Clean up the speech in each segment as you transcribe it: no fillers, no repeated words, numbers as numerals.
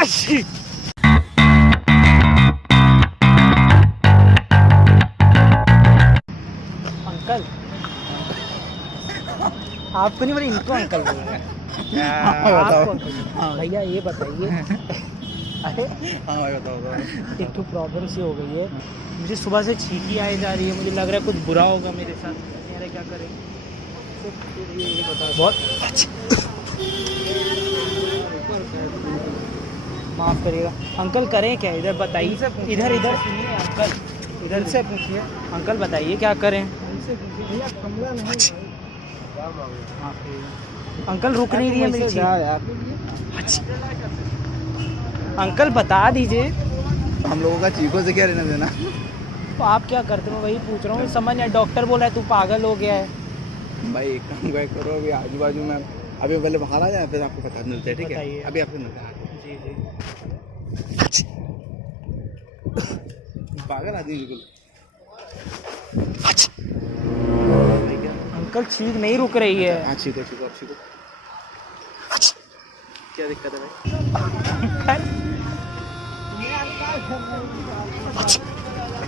Uncle आपको नहीं बोले, इनको अंकल बोल रहे हैं। भैया ये बताइए, अरे हाँ भाई बताओ। एक तो प्रॉब्लम सी हो गई है, मुझे सुबह से छींकी आए जा रही है, मुझे लग रहा है कुछ बुरा होगा मेरे साथ। अरे क्या करें, ये बता। बहुत माफ़ करिएगा अंकल, करें क्या इधर बताइए, इधर इधर सुनिए अंकल, इधर से पूछिए अंकल, बताइए क्या करें। अंकल रुक नहीं रही है मेरी छींक। अंकल बता दीजिए, हम लोगों का चीखों से क्या रहना देना। तो आप क्या करते हो, वही पूछ रहा हूँ, समझ नहीं। डॉक्टर बोला है तू पागल हो गया है। भाई एक काम क्या करो, अभी आजू बाजू में अभी पहले बाहर आ जाए, फिर आपको पता मिलता है, ठीक है? अभी आपसे मिलता है। जी जी। पागल आदमी बिल्कुल। अंकल छींक नहीं रुक रही है। हाँ छीको छीको अब छीको। क्या दिक्कत है भाई?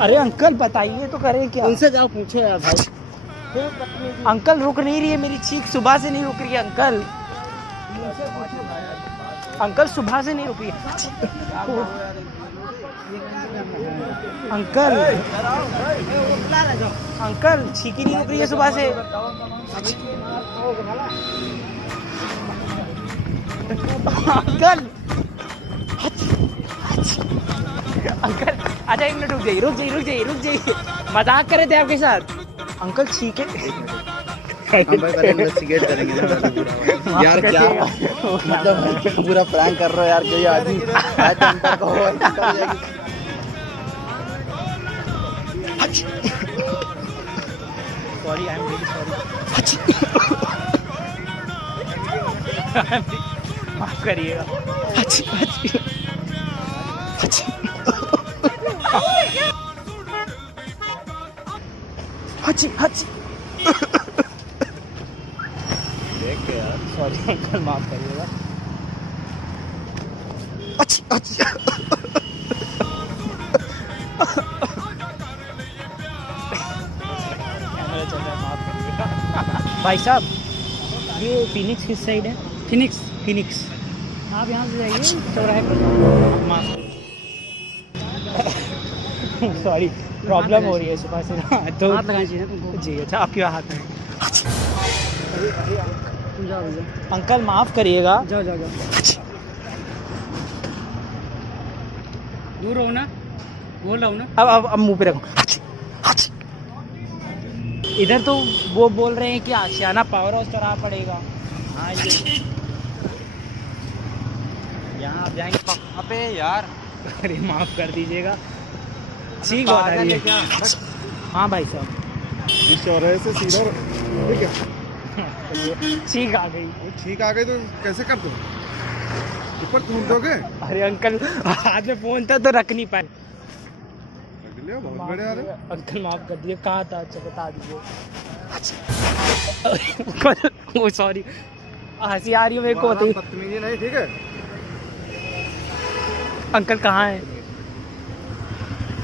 अरे अंकल बताइए तो करें क्या। उनसे जाओ पूछो यार भाई। अंकल रुक नहीं रही है मेरी छींक, सुबह से नहीं रुक रही है अंकल। अंकल सुबह से नहीं रुक रही है अंकल। अंकल छींक ही नहीं रुक रही है सुबह से। अंकल अंकल अच्छा 1 मिनट रुक जाइए, रुक जाइए, रुक जाइए, रुक जाइए, मजाक कर रहे थे आपके साथ। अंकल छींके हम भाई पहले इन्वेस्टिगेट करेंगे ना यार, क्या मतलब पूरा प्रैंक कर रहे हो यार, कोई आदमी टेम्पर को sorry, I am really sorry, माफ करिएगा। हची हची देख के यार, सॉरी अंकल, माफ करिएगा। अच्छी अच्छी कैमरा चल रहा है, माफ करिएगा। भाई साहब ये फिनिक्स किस साइड है? फिनिक्स, फिनिक्स आप यहाँ से जाइए चौराहे पर। माफ सॉरी, प्रॉब्लम हो रही है सुबह से ना, तो हाथ लगाना चाहिए तुमको। जी अच्छा, आपके हाथ में। अंकल माफ करिएगा। जाओ जाओ जाओ, दूर हो ना, बोल रहा हूँ ना। अब मुंह पे रखो। इधर तो वो बोल रहे हैं कि आशियाना पावर हाउस चौराहा पड़ेगा। हाँ ये यहाँ आप जाएंगे कहाँ पे यार? अरे माफ कर दीजिएगा, ठीक बता रही है। हाँ भाई साहब, इस चौराहे से सीधा ठीक है। ठीक आ गई। ठीक आ गई तो कैसे कर दो, ऊपर टूट दोगे? अरे अंकल हाथ में फोन था तो रख नहीं पाए। बहुत बड़े आ रहे। अंकल माफ कर दिए, कहाँ था? अच्छा बता दीजिए। ओ सॉरी, हंसी आ रही है मेरे को। बदतमीजी नहीं, ठीक है? अंकल कहाँ है?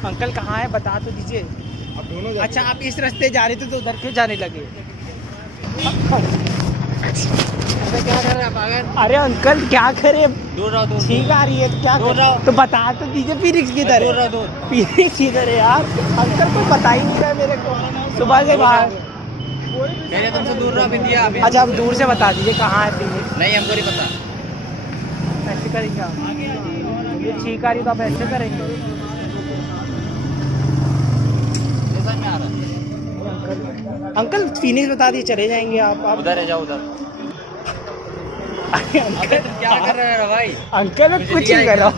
अंकल कहाँ है बता तो दीजिए। अब दोनों अच्छा आप इस रास्ते जा रहे थे तो उधर क्यों जाने लगे? क्या कर रहे हैं? अरे अंकल क्या करे, ठीक आ रही है तो क्या कर? तो बता तो दीजिए फिनिक्स किधर है? फिनिक्स किधर है यार? अंकल को पता ही नहीं रहा मेरे को, सुबह से बाहर। मैंने तुमसे दूर रहा बिंदिया अभी। अच्छा आप दूर से बता दीजिए कहाँ है फिनिक्स। नहीं हमको नहीं पता। ऐसे करेंगे आप? ये ठीक आ रही तो आप ऐसे करेंगे? समझ में आ रहा है। अंकल फिनिक्स बता दिए, चले जाएंगे आप उधर है, जाओ उधर। अंकल तुम क्या कर रहे हो भाई? अंकल मैं कुछ नहीं कर रहा हूँ।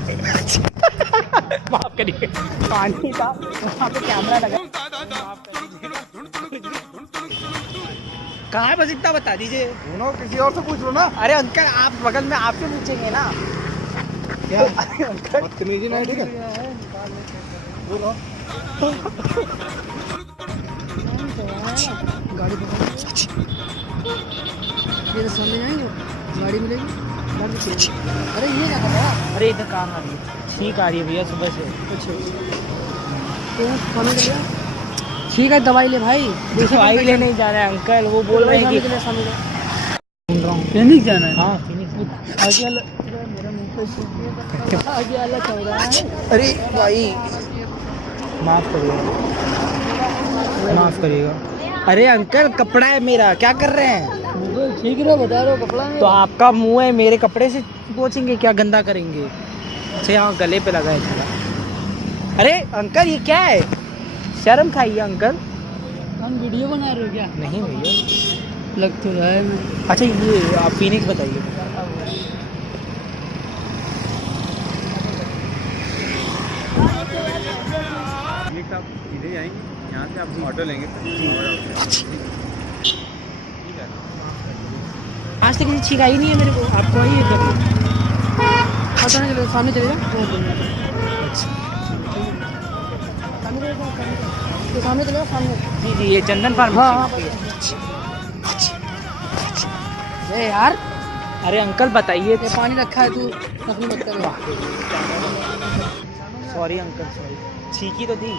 माफ करिए, पानी था वहाँ पे कैमरा लगा। कहाँ है बस इतना बता दीजिए। दोनों किसी और से पूछ लो ना। अरे अंकल आप बगल में आपसे पूछेंगे ना। क्या बदतमीजी नहीं, ठीक है? बोलो। गाड़ी पकड़ो, ये तो सामने जाएंगे, गाड़ी मिलेगी। अरे ये क्या कर रहा है? अरे इधर काम आ रही है, छींक आ रही है भैया सुबह से। ठीक है दवाई ले भाई। दवाई लेने नहीं जा रहा है अंकल, वो बोल रहे हैं कि घूम रहा हूँ। फिनिक्स जाना है। हाँ फिनिक्स। आगे वाला मेरा मुंह पे आगे वाला चल रहा है। अरे भाई माफ करिएगा, माफ करिएगा। अरे अंकल कपड़ा है मेरा, क्या कर रहे हैं? ठीक है बता रहे हो कपड़ा है। तो आपका मुंह है, मेरे कपड़े से पोंछेंगे क्या, गंदा करेंगे? अच्छा यहाँ गले पे लगा है थोड़ा। अरे अंकल ये क्या है, शर्म खाइए अंकल। हम वीडियो बना रहे हो क्या? नहीं भैया लग तो रहा है मैं। अच्छा ये आप फिनिक्स बताइए। सीधे जाएंगे, यहाँ से आप ऑटो लेंगे। आज तक किसी छींक आई नहीं है मेरे को, आपको आई है कभी? पता नहीं चलेगा, सामने चले जाओ। सामने चले जाओ, सामने। जी जी ये चंदन फार्म। हाँ, ए यार अरे अंकल बताइए। ये पानी रखा है, तू अपनी मत कर। सॉरी अंकल सॉरी, छींकी तो थी।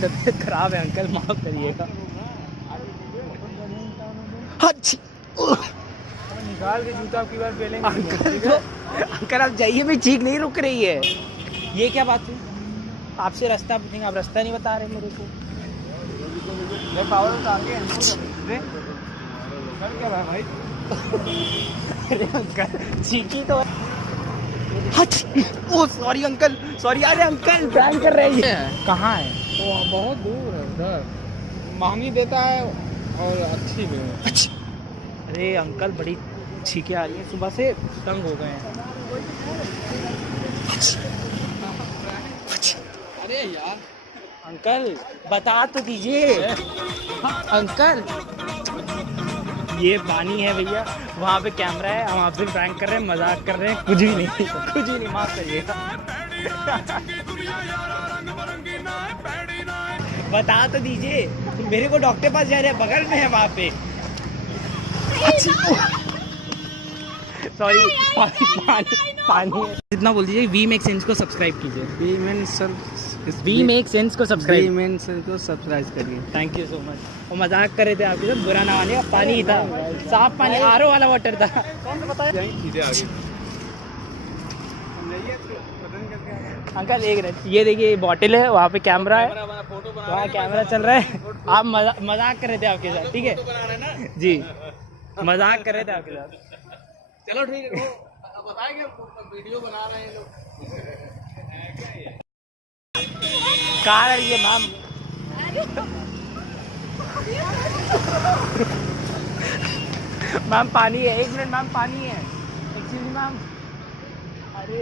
तबीयत खराब है अंकल, माफ करिएगा। निकाल के जूता आपकी बार पहलेंगे। अंकल आप जाइए, मैं चीख नहीं रुक रही है। ये क्या बात है, आपसे रास्ता पूछेंगे, आप रास्ता नहीं बता रहे मेरे को। भाई अरे अंकल चीखी तो ओ सॉरी अंकल सॉरी। अरे अंकल प्रैंक कर रहे हैं। कहाँ है? वो बहुत दूर है, उधर महंगी देता है और अच्छी भी है। अरे अंकल बड़ी छींकें आ रही हैं, सुबह से तंग हो गए हैं। अरे यार अंकल बता तो दीजिए। अंकल ये पानी है भैया, वहाँ पे कैमरा है, हम आपसे प्रैंक कर रहे हैं, मजाक कर रहे हैं, कुछ भी नहीं कुछ भी नहीं, माफ करिएगा। बता तो दीजिए, मेरे को डॉक्टर पास जा रहे हैं, बगल में है वहाँ पे। सॉरी पानी जितना बोल दीजिए। वी मेक सेंस को सब्सक्राइब कीजिए। वी मेक सेंस को सब्सक्राइब करिए। Thank you so much. वो मजाक कर रहे थे आपके साथ, बुरा ना मानिए, पानी था साफ पानी, आरओ वाला वाटर था। कौन सा बताया? सीधे आगे अंकल एक मिनट, ये देखिए बॉटल है, वहाँ पे कैमरा है, वहाँ कैमरा चल रहा है। आप मजाक कर रहे थे आपके साथ, ठीक है जी, मजाक कर रहे थे आपके साथ। चलो ठीक है, बताएंगे वीडियो बना रहे हैं लोग। कहाँ रही है मैम? मैम पानी है, एक मिनट मैम पानी है, एक्चुअली मैम। अरे